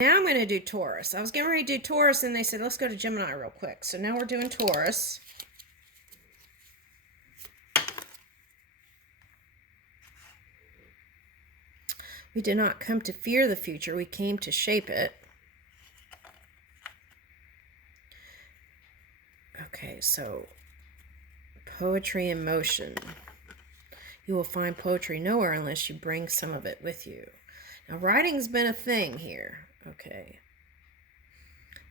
Now I'm going to do Taurus. I was getting ready to do Taurus, and they said, let's go to Gemini real quick. So now we're doing Taurus. We did not come to fear the future. We came to shape it. Okay, so poetry in motion. You will find poetry nowhere unless you bring some of it with you. Now, writing's been a thing here. Okay.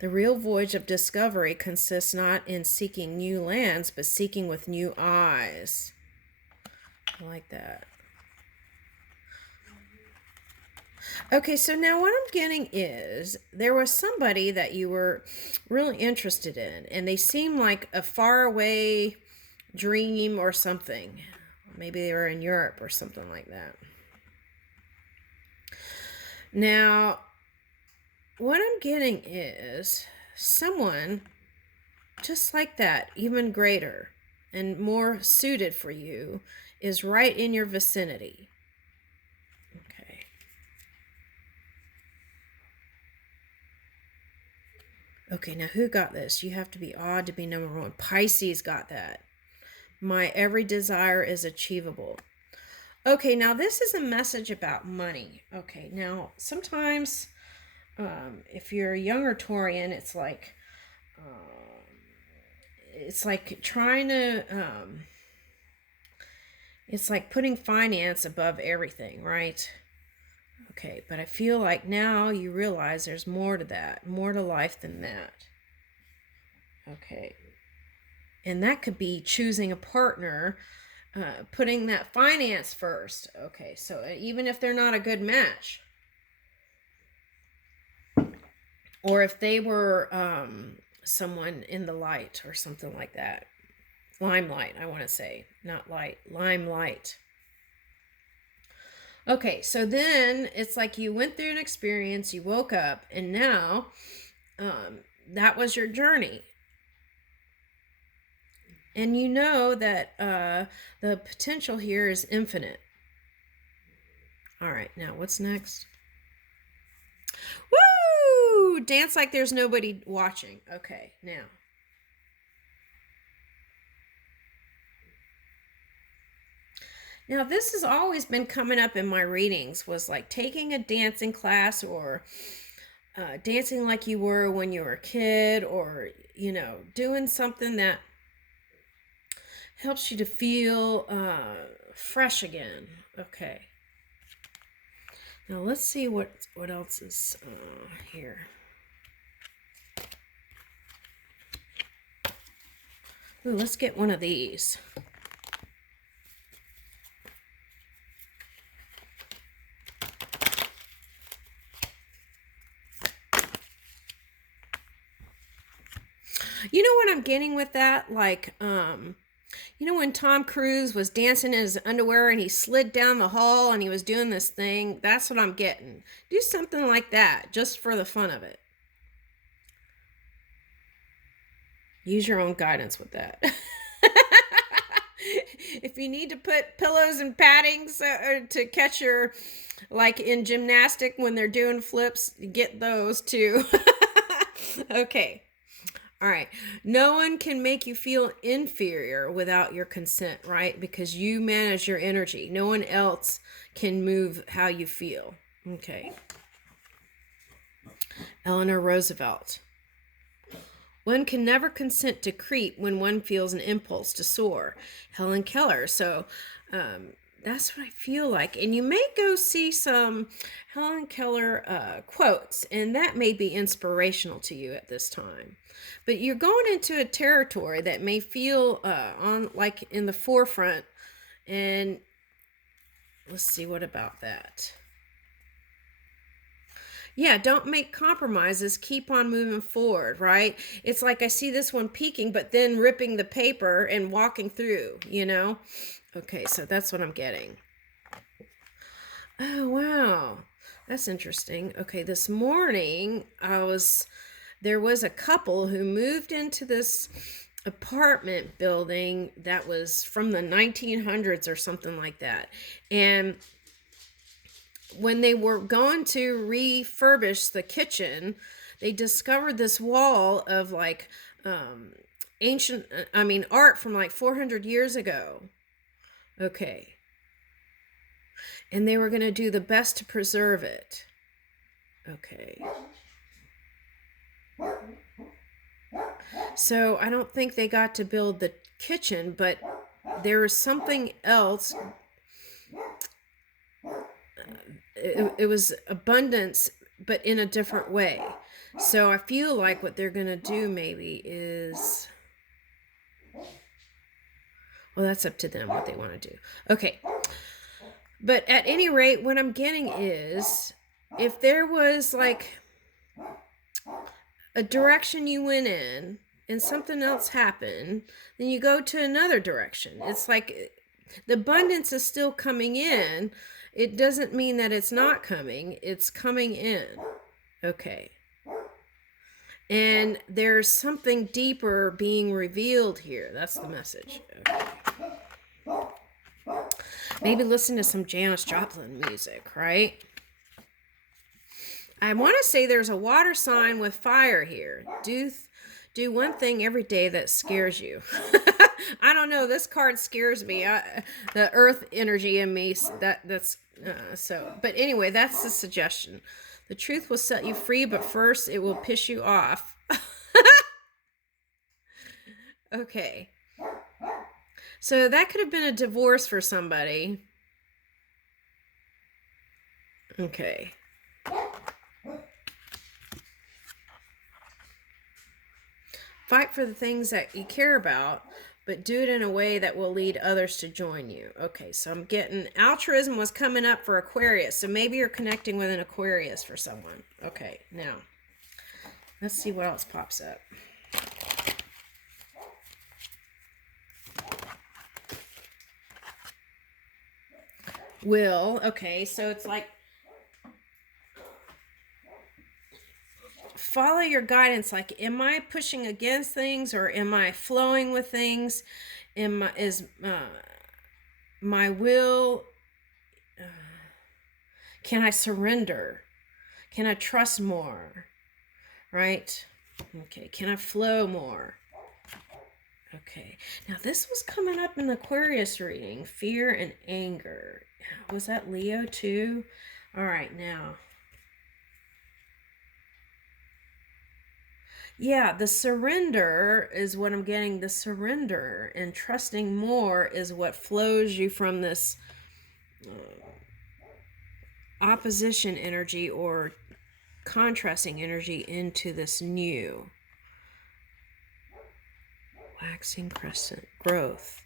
The real voyage of discovery consists not in seeking new lands, but seeking with new eyes. I like that. Okay, so now what I'm getting is there was somebody that you were really interested in, and they seem like a faraway dream or something. Maybe they were in Europe or something like that. Now, what I'm getting is someone just like that, even greater and more suited for you, is right in your vicinity. Okay. Okay, now who got this? You have to be odd to be number one. Pisces got that. My every desire is achievable. Okay, now this is a message about money. Okay, now sometimes if you're a younger Taurian, it's like trying to it's like putting finance above everything, right? Okay, but I feel like now you realize there's more to that, more to life than that. Okay, and that could be choosing a partner, putting that finance first. Okay, so even if they're not a good match, or if they were someone in the light or something like that. Limelight, I want to say. Not light. Limelight. Okay, so then it's like you went through an experience, you woke up, and now that was your journey. And you know that the potential here is infinite. All right, now what's next? Woo! Dance like there's nobody watching. Okay, now. Now, this has always been coming up in my readings, was like taking a dancing class or dancing like you were when you were a kid, or, you know, doing something that helps you to feel fresh again. Okay. Now, let's see what else is here. Ooh, let's get one of these. You know what I'm getting with that? Like, you know when Tom Cruise was dancing in his underwear and he slid down the hall and he was doing this thing? That's what I'm getting. Do something like that, just for the fun of it. Use your own guidance with that. If you need to put pillows and padding to catch your, like in gymnastic when they're doing flips, get those too. Okay. All right. No one can make you feel inferior without your consent, right? Because you manage your energy. No one else can move how you feel. Okay. Eleanor Roosevelt. One can never consent to creep when one feels an impulse to soar. Helen Keller. So that's what I feel like. And you may go see some Helen Keller quotes, and that may be inspirational to you at this time. But you're going into a territory that may feel on like in the forefront. And let's see, what about that? Yeah, don't make compromises. Keep on moving forward, right? It's like I see this one peeking, but then ripping the paper and walking through, you know? Okay, so that's what I'm getting. Oh, wow. That's interesting. Okay, this morning there was a couple who moved into this apartment building that was from the 1900s or something like that. And when they were going to refurbish the kitchen, they discovered this wall of like ancient, art from like 400 years ago. Okay. And they were going to do the best to preserve it. Okay. So I don't think they got to build the kitchen, but there was something else. It was abundance, but in a different way. So I feel like what they're going to do maybe is, well, that's up to them what they want to do. Okay. But at any rate, what I'm getting is, if there was like a direction you went in and something else happened, then you go to another direction. It's like the abundance is still coming in. It doesn't mean that it's not coming. It's coming in. Okay. And there's something deeper being revealed here. That's the message. Okay. Maybe listen to some Janis Joplin music, right? I want to say there's a water sign with fire here. Do one thing every day that scares you. I don't know. This card scares me. The earth energy in me. But anyway, that's the suggestion. The truth will set you free, but first it will piss you off. Okay. So that could have been a divorce for somebody. Okay. Fight for the things that you care about, but do it in a way that will lead others to join you. Okay, so I'm getting altruism was coming up for Aquarius. So maybe you're connecting with an Aquarius for someone. Okay, now let's see what else pops up. Will, okay, so it's like follow your guidance. Like, am I pushing against things or am I flowing with things? Is my will, can I surrender? Can I trust more? Right? Okay, can I flow more? Okay, now this was coming up in the Aquarius reading, fear and anger. Was that Leo too? All right, now. Yeah, the surrender is what I'm getting. The surrender and trusting more is what flows you from this opposition energy or contrasting energy into this new waxing crescent growth.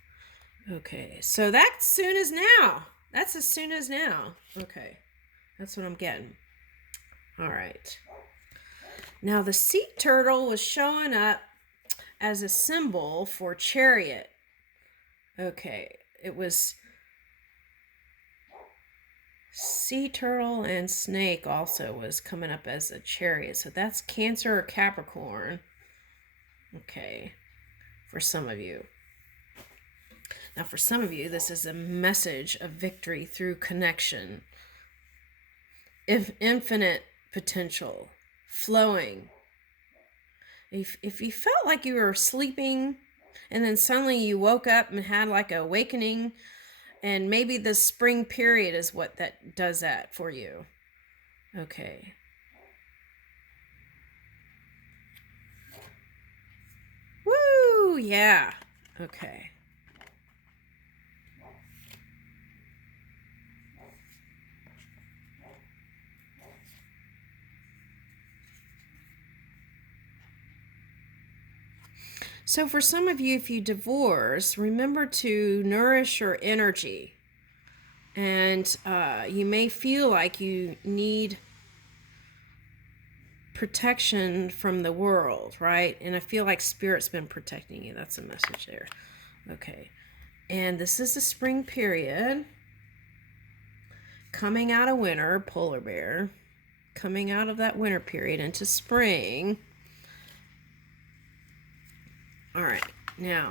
Okay, so that's soon as now. That's as soon as now. Okay, that's what I'm getting. All right. Now the sea turtle was showing up as a symbol for chariot. Okay, it was sea turtle and snake also was coming up as a chariot. So that's Cancer or Capricorn. Okay, for some of you. Now for some of you, this is a message of victory through connection. Infinite potential. Flowing. If you felt like you were sleeping and then suddenly you woke up and had like an awakening, and maybe the spring period is what that does that for you. Okay. Woo! Yeah. Okay. So for some of you, if you divorce, remember to nourish your energy. And you may feel like you need protection from the world, right? And I feel like Spirit's been protecting you. That's a message there. Okay. And this is the spring period. Coming out of winter, polar bear. Coming out of that winter period into spring. All right, now.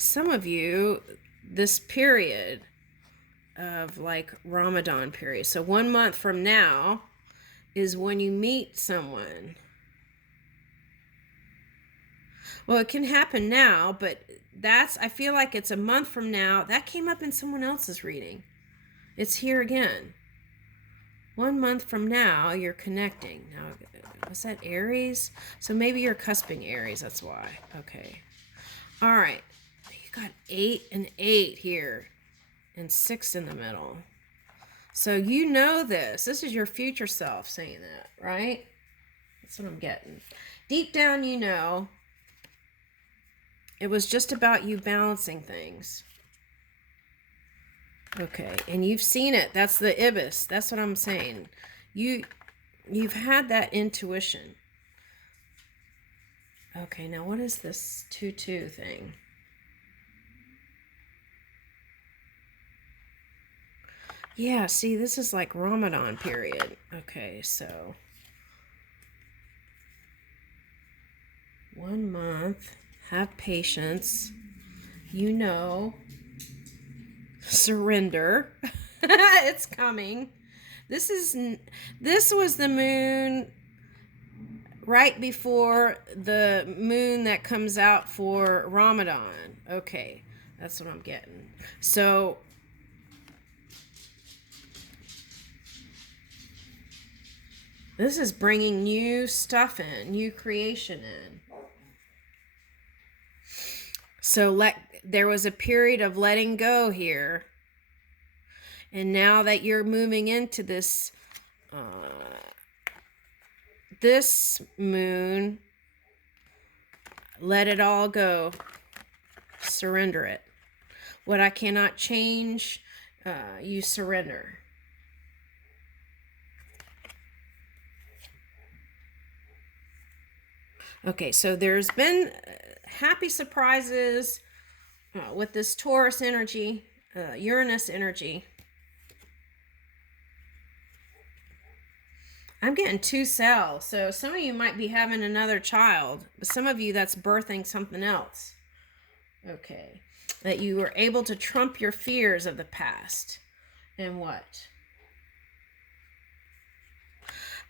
some of you, this period of like Ramadan period. So 1 month from now is when you meet someone. Well, it can happen now, but I feel like it's a month from now. That came up in someone else's reading. It's here again. 1 month from now, you're connecting. Now, was that Aries? So maybe you're cusping Aries, that's why. Okay. All right. You got 8 and 8 here and 6 in the middle. So you know this. This is your future self saying that, right? That's what I'm getting. Deep down, you know, it was just about you balancing things. Okay, and you've seen it. That's the ibis. That's what I'm saying. You've had that intuition. Okay, now what is this 2-2 thing? Yeah, see, this is like Ramadan period. Okay, so 1 month. Have patience. You know, surrender. It's coming. This was the moon right before the moon that comes out for Ramadan. Okay, that's what I'm getting. So this is bringing new stuff in, new creation in. So there was a period of letting go here. And now that you're moving into this moon, let it all go. Surrender it. What I cannot change, you surrender. Okay, so there's been happy surprises with this Taurus energy, Uranus energy. I'm getting 2 cells, so some of you might be having another child, but some of you that's birthing something else. Okay, that you were able to trump your fears of the past. And what?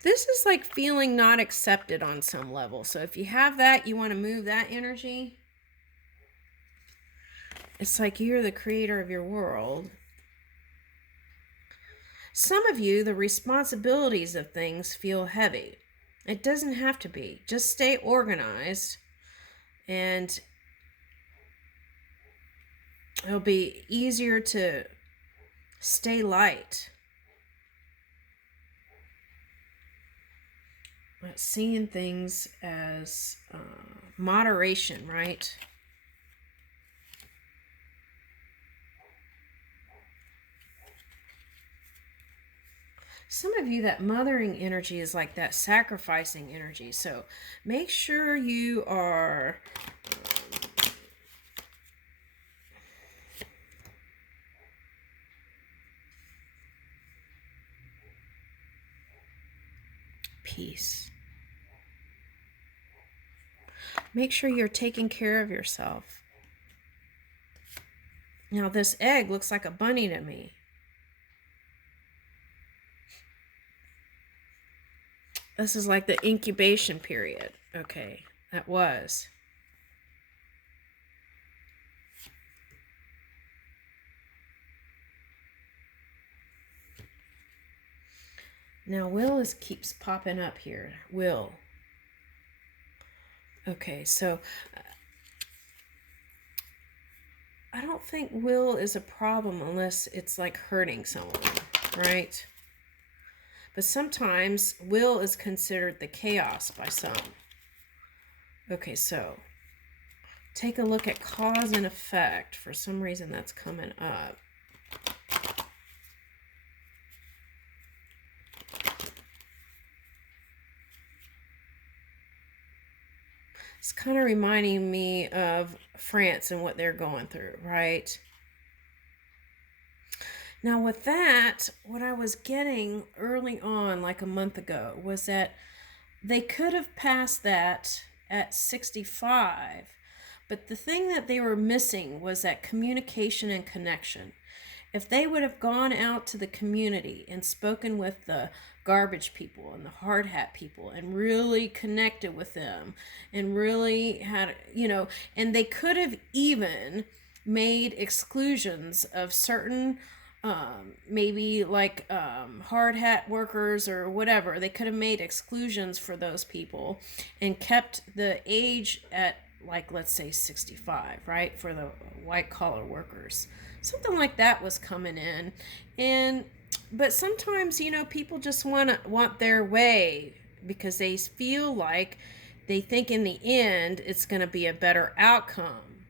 This is like feeling not accepted on some level. So if you have that, you want to move that energy. It's like you're the creator of your world. Some of you, the responsibilities of things feel heavy. It doesn't have to be. Just stay organized and it'll be easier to stay light. But seeing things as moderation, right? Some of you, that mothering energy is like that sacrificing energy. So make sure you are peace. Make sure you're taking care of yourself. Now this egg looks like a bunny to me. This is like the incubation period. Okay, that was. Now Will keeps popping up here. Will. Okay, so I don't think Will is a problem unless it's like hurting someone, right? But sometimes Will is considered the chaos by some. Okay, so take a look at cause and effect. For some reason that's coming up. It's kind of reminding me of France and what they're going through, right? Now with that, what I was getting early on, like a month ago, was that they could have passed that at 65, But the thing that they were missing was that communication and connection. If they would have gone out to the community and spoken with the garbage people and the hard hat people and really connected with them and really had, and they could have even made exclusions of certain maybe like hard hat workers or whatever. They could have made exclusions for those people and kept the age at, like, let's say 65, right, for the white collar workers. Something like that was coming in. But sometimes, people just want their way because they feel like they think in the end it's going to be a better outcome.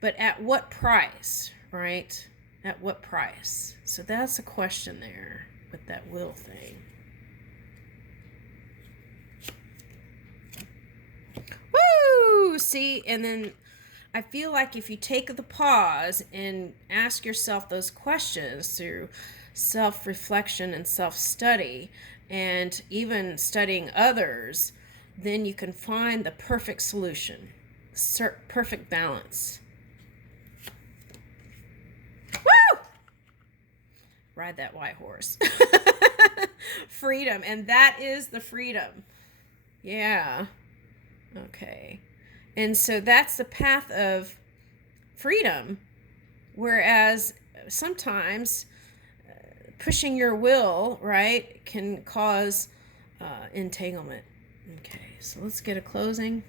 But at what price, right? At what price? So that's a question there with that will thing. Woo! See, and then I feel like if you take the pause and ask yourself those questions through self-reflection and self-study and even studying others, then you can find the perfect solution, perfect balance. Woo! Ride that white horse. Freedom, and that is the freedom. Yeah. Okay. And so that's the path of freedom, whereas sometimes pushing your will, right, can cause entanglement. Okay, so let's get a closing.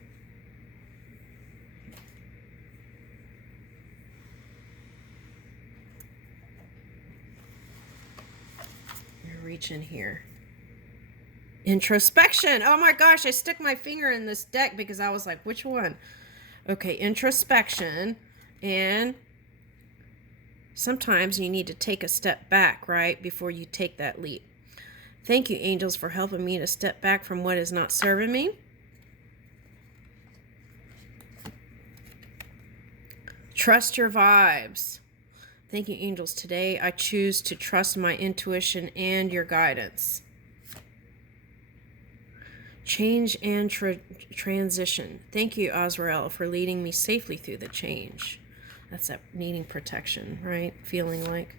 Reach in here. Introspection. Oh my gosh, I stuck my finger in this deck because I was like, which one? Okay, introspection. And sometimes you need to take a step back, right, before you take that leap. Thank you, angels, for helping me to step back from what is not serving me. Trust your vibes. Thank you, angels. Today I choose to trust my intuition and your guidance. Change and transition. Thank you, Azrael, for leading me safely through the change. That's that needing protection, right? Feeling like.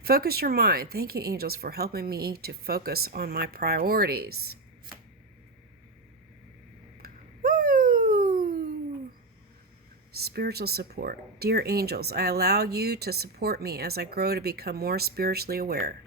Focus your mind. Thank you, angels, for helping me to focus on my priorities. Woo! Spiritual support. Dear angels, I allow you to support me as I grow to become more spiritually aware.